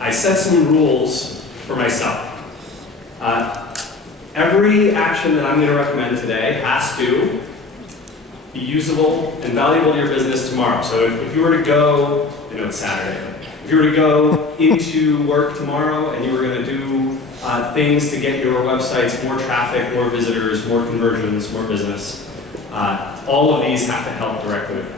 I set some rules for myself. Every action that I'm going to recommend today has to be usable and valuable to your business tomorrow. So if you were to go, I know it's Saturday, if you were to go into work tomorrow and you were going to do things to get your websites more traffic, more visitors, more conversions, more business, all of these have to help directly with that.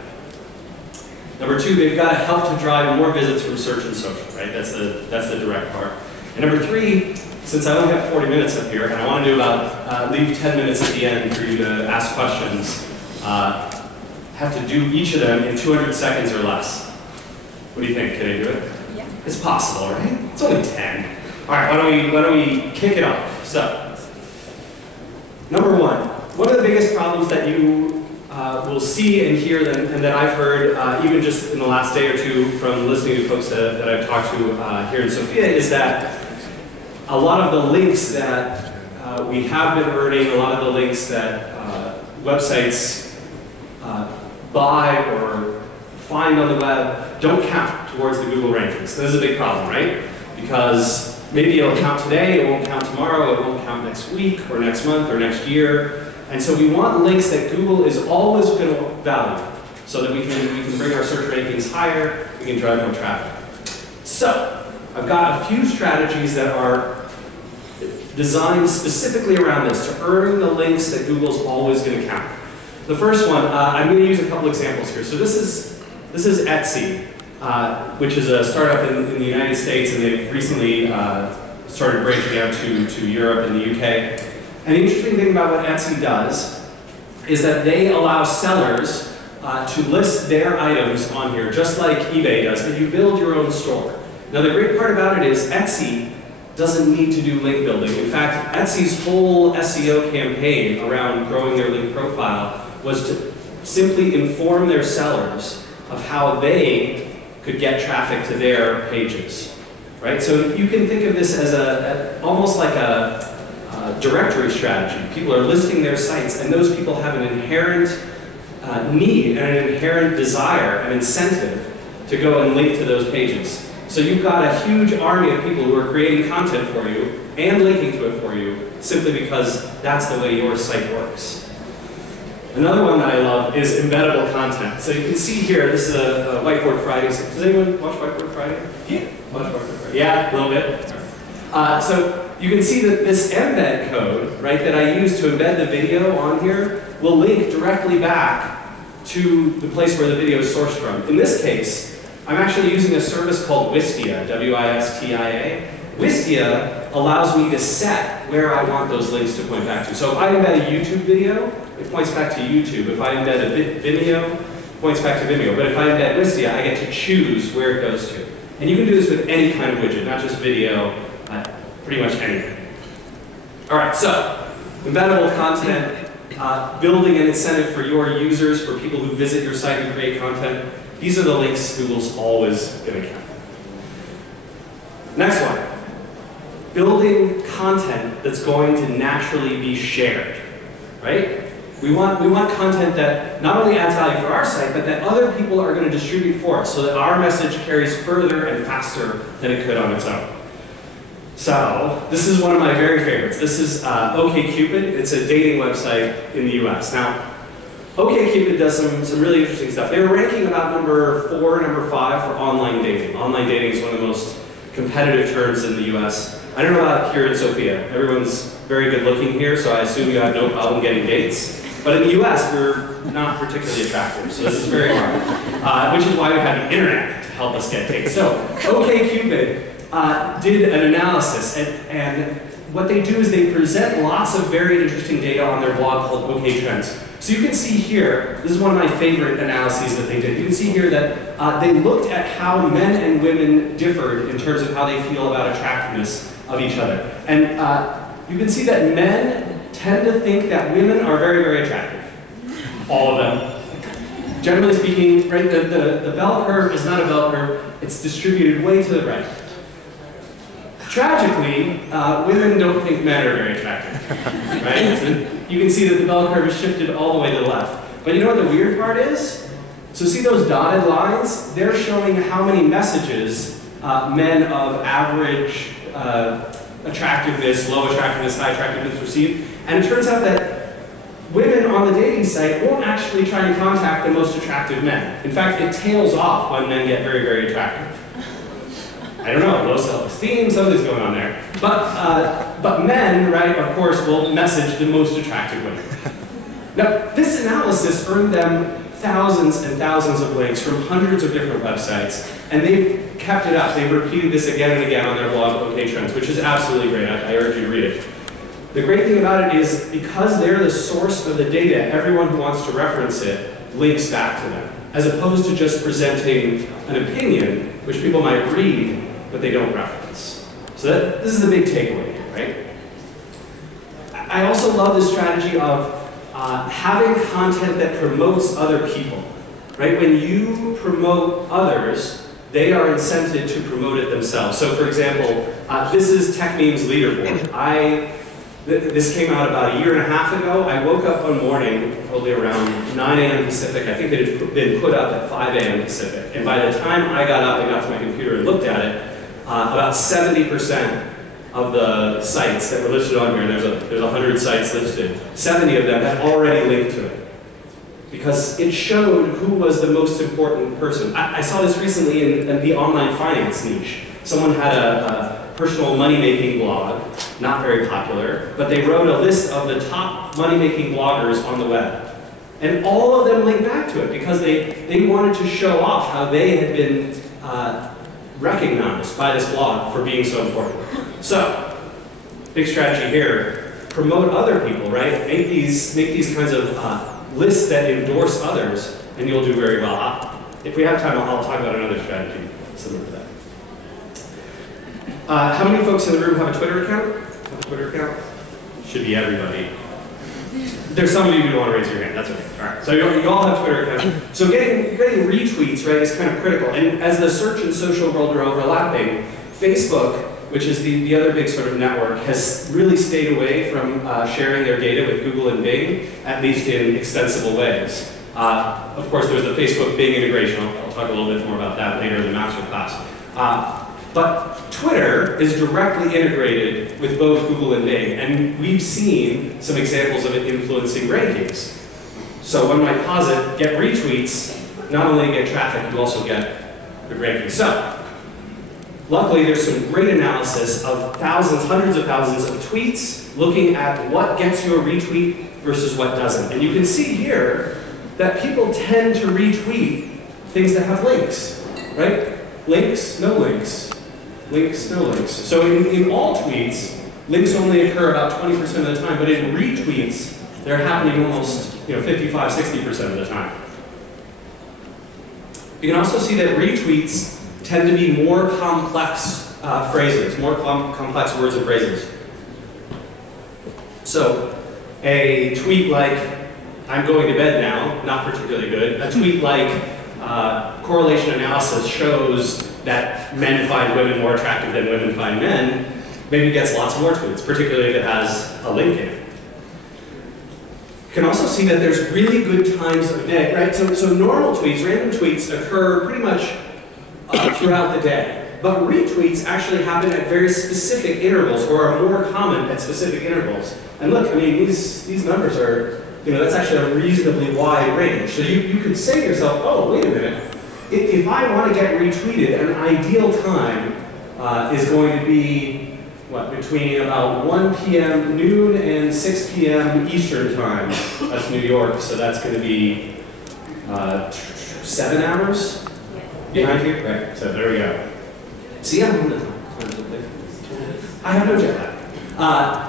Number two, they've got to help to drive more visits from search and social, right? That's the direct part. And number three, since I only have 40 minutes up here, and I want to do about, leave 10 minutes at the end for you to ask questions, have to do each of them in 200 seconds or less. What do you think? Can I do it? Yeah. It's possible, right? It's only 10. All right, why don't we kick it off? So, number one of the biggest problems that you will see and hear and that I've heard even just in the last day or two from listening to folks that I've talked to here in Sofia is that a lot of the links that we have been earning, a lot of the links that websites buy or find on the web don't count towards the Google rankings. This is a big problem, right? Because maybe it'll count today, it won't count tomorrow, it won't count next week or next month or next year. And so we want links that Google is always going to value so that we can bring our search rankings higher, we can drive more traffic. So I've got a few strategies that are designed specifically around this to earn the links that Google's always going to count. The first one, I'm going to use a couple examples here. So this is Etsy, which is a startup in the United States, and they've recently started branching out to Europe and the UK. And the interesting thing about what Etsy does is that they allow sellers to list their items on here, just like eBay does, but you build your own store. Now the great part about it is Etsy doesn't need to do link building. In fact, Etsy's whole SEO campaign around growing their link profile was to simply inform their sellers of how they could get traffic to their pages, right? So you can think of this as almost like a directory strategy. People are listing their sites, and those people have an inherent need and an inherent desire and incentive to go and link to those pages. So you've got a huge army of people who are creating content for you and linking to it for you simply because that's the way your site works. Another one that I love is embeddable content. So you can see here, this is a Whiteboard Friday. Does anyone watch Whiteboard Friday? Yeah. Watch Whiteboard Friday? Yeah, a little bit. So you can see that this embed code, right, that I use to embed the video on here will link directly back to the place where the video is sourced from. In this case, I'm actually using a service called Wistia, W-I-S-T-I-A. Wistia allows me to set where I want those links to point back to. So if I embed a YouTube video, it points back to YouTube. If I embed a Vimeo, it points back to Vimeo. But if I embed Wistia, I get to choose where it goes to. And you can do this with any kind of widget, not just video, pretty much anything. All right, so embeddable content, building an incentive for your users, for people who visit your site and create content. These are the links Google's always going to count. Next one, building content that's going to naturally be shared, right? We want content that not only adds value for our site, but that other people are going to distribute for us so that our message carries further and faster than it could on its own. So this is one of my very favorites. This is OkCupid. It's a dating website in the US. Now, OkCupid does some really interesting stuff. They were ranking about number 4, number 5 for online dating. Online dating is one of the most competitive terms in the US. I don't know about here in Sofia. Everyone's very good looking here, so I assume you have no problem getting dates. But in the US, we're not particularly attractive, so this is very hard. Which is why we have the internet to help us get dates. So OkCupid did an analysis, and what they do is they present lots of very interesting data on their blog called OK Trends. So you can see here, this is one of my favorite analyses that they did. You can see here that they looked at how men and women differed in terms of how they feel about attractiveness of each other. And you can see that men tend to think that women are very, very attractive. All of them. Generally speaking, right, the bell curve is not a bell curve, it's distributed way to the right. Tragically, women don't think men are very attractive, right? So you can see that the bell curve is shifted all the way to the left. But you know what the weird part is? So see those dotted lines? They're showing how many messages men of average attractiveness, low attractiveness, high attractiveness received. And it turns out that women on the dating site won't actually try and contact the most attractive men. In fact, it tails off when men get very, very attractive. I don't know, low self-esteem, something's going on there. But men, right, of course, will message the most attractive women. Now, this analysis earned them thousands and thousands of links from hundreds of different websites, and they've kept it up. They've repeated this again and again on their blog, OK Trends, which is absolutely great. I urge you to read it. The great thing about it is, because they're the source of the data, everyone who wants to reference it links back to them, as opposed to just presenting an opinion, which people might read, but they don't reference. So this is the big takeaway here, right? I also love this strategy of having content that promotes other people, right? When you promote others, they are incented to promote it themselves. So for example, this is TechMeme's leaderboard. This came out about a year and a half ago. I woke up one morning, probably around 9 a.m. Pacific. I think it had been put up at 5 a.m. Pacific. And by the time I got up and got to my computer and looked at it, about 70% of the sites that were listed on here, and there's 100 sites listed, 70 of them had already linked to it. Because it showed who was the most important person. I saw this recently in the online finance niche. Someone had a personal money-making blog, not very popular, but they wrote a list of the top money-making bloggers on the web. And all of them linked back to it because they wanted to show off how they had been recognized by this blog for being so important. So, big strategy here, promote other people, right? Make these kinds of lists that endorse others, and you'll do very well. If we have time, I'll talk about another strategy similar to that. How many folks in the room have a Twitter account? Have a Twitter account? Should be everybody. There's some of you who don't want to raise your hand, that's okay. All right, so you all have Twitter accounts. So getting retweets, right, is kind of critical. And as the search and social world are overlapping, Facebook, which is the other big sort of network, has really stayed away from sharing their data with Google and Bing, at least in extensible ways. Of course, there's the Facebook-Bing integration. I'll talk a little bit more about that later in the master class. But Twitter is directly integrated with both Google and Bing, and we've seen some examples of it influencing rankings. So one might posit, get retweets, not only to get traffic, you also get good rankings. So, luckily there's some great analysis of thousands, hundreds of thousands of tweets looking at what gets you a retweet versus what doesn't. And you can see here that people tend to retweet things that have links, right? Links, no links. Links, no links. So in all tweets, links only occur about 20% of the time, but in retweets, they're happening almost 55, 60% of the time. You can also see that retweets tend to be more complex phrases, more complex words and phrases. So a tweet like, I'm going to bed now, not particularly good. A tweet like, correlation analysis shows that men find women more attractive than women find men, maybe gets lots more tweets, particularly if it has a link in it. You can also see that there's really good times of day, right? So normal tweets, random tweets, occur pretty much throughout the day. But retweets actually happen at very specific intervals, or are more common at specific intervals. And look, I mean, these numbers are, that's actually a reasonably wide range. So you could say to yourself, oh, wait a minute. If I want to get retweeted, an ideal time is going to be, what, between about 1 p.m. noon and 6 p.m. Eastern time. That's New York, so that's going to be 7 hours behind you? Right, so there we go. See, I have no jet lag.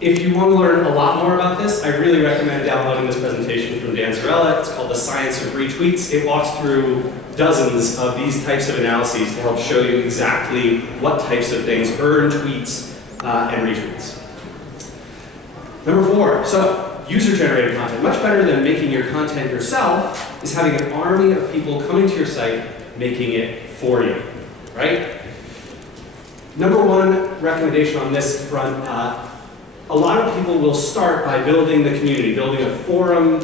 If you want to learn a lot more about this, I really recommend downloading this presentation from Dan Zarella. It's called The Science of Retweets. It walks through dozens of these types of analyses to help show you exactly what types of things earn tweets and retweets. Number 4, so user-generated content. Much better than making your content yourself is having an army of people coming to your site making it for you, right? Number 1 recommendation on this front, a lot of people will start by building the community, building a forum,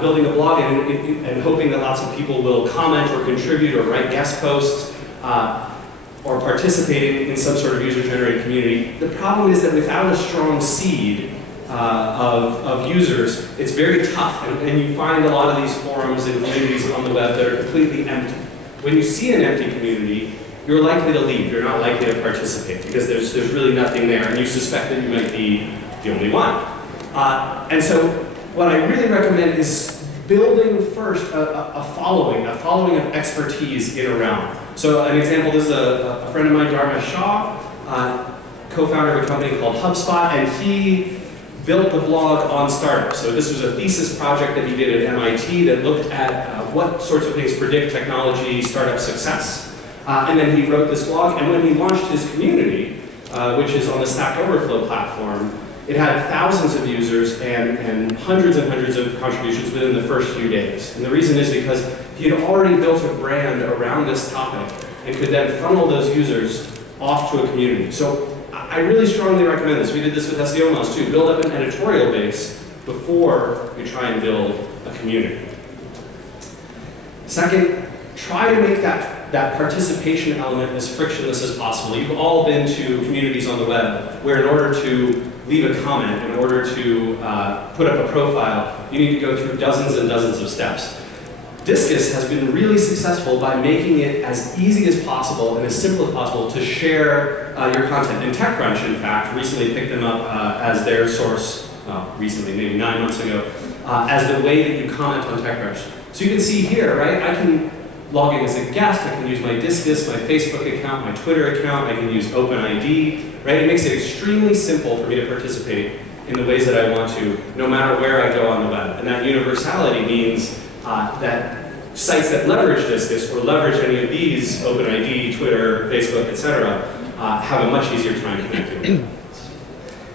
building a blog, and hoping that lots of people will comment or contribute or write guest posts. or participating in some sort of user-generated community. The problem is that without a strong seed of users, it's very tough, and you find a lot of these forums and communities on the web that are completely empty. When you see an empty community, you're likely to leave. You're not likely to participate because there's really nothing there, and you suspect that you might be the only one. And so what I really recommend is building first a following of expertise in a realm. So an example, this is a friend of mine, Dharma Shah, co-founder of a company called HubSpot, and he built the blog on startups. So this was a thesis project that he did at MIT that looked at what sorts of things predict technology startup success. And then he wrote this blog, and when he launched his community, which is on the Stack Overflow platform, it had thousands of users and hundreds of contributions within the first few days. And the reason is because he had already built a brand around this topic and could then funnel those users off to a community. So I really strongly recommend this. We did this with SEO Mouse too. Build up an editorial base before you try and build a community. Second, try to make that participation element as frictionless as possible. You've all been to communities on the web where in order to leave a comment, in order to put up a profile, you need to go through dozens and dozens of steps. Discus has been really successful by making it as easy as possible and as simple as possible to share your content. And TechCrunch, in fact, recently picked them up as their source, recently, maybe 9 months ago, as the way that you comment on TechCrunch. So you can see here, right, I can log in as a guest, I can use my Discus, my Facebook account, my Twitter account, I can use OpenID, right? It makes it extremely simple for me to participate in the ways that I want to, no matter where I go on the web. And that universality means that sites that leverage Discus or leverage any of these, OpenID, Twitter, Facebook, etc., have a much easier time connecting.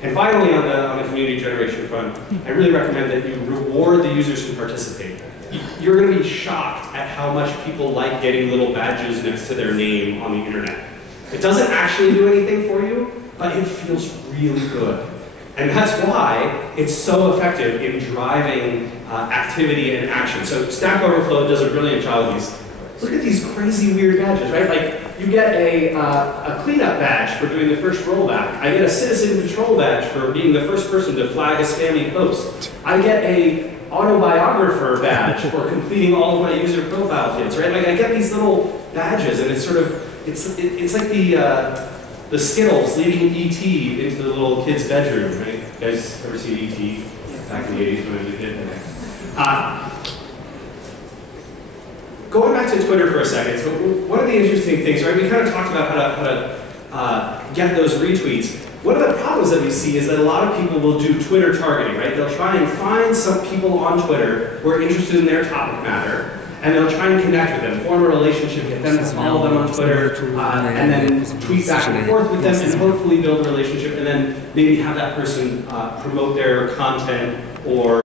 And finally, on the community generation front, I really recommend that you reward the users who participate. You're going to be shocked at how much people like getting little badges next to their name on the internet. It doesn't actually do anything for you, but it feels really good. And that's why it's so effective in driving activity and action. So Stack Overflow does a brilliant job of these. Look at these crazy weird badges, right? Like, you get a cleanup badge for doing the first rollback. I get a citizen patrol badge for being the first person to flag a spammy post. I get a autobiographer badge for completing all of my user profile fields, right? Like, I get these little badges, and it's sort of, it's like the Skittles leading E.T. into the little kid's bedroom, right? You guys ever see E.T. back in the 80s when I was a kid? Going back to Twitter for a second, so one of the interesting things, right? We kind of talked about how to get those retweets. One of the problems that we see is that a lot of people will do Twitter targeting, right? They'll try and find some people on Twitter who are interested in their topic matter, and they'll try and connect with them, form a relationship, get them to follow them on Twitter, and then tweet back and forth with them, and hopefully build a relationship, and then maybe have that person promote their content or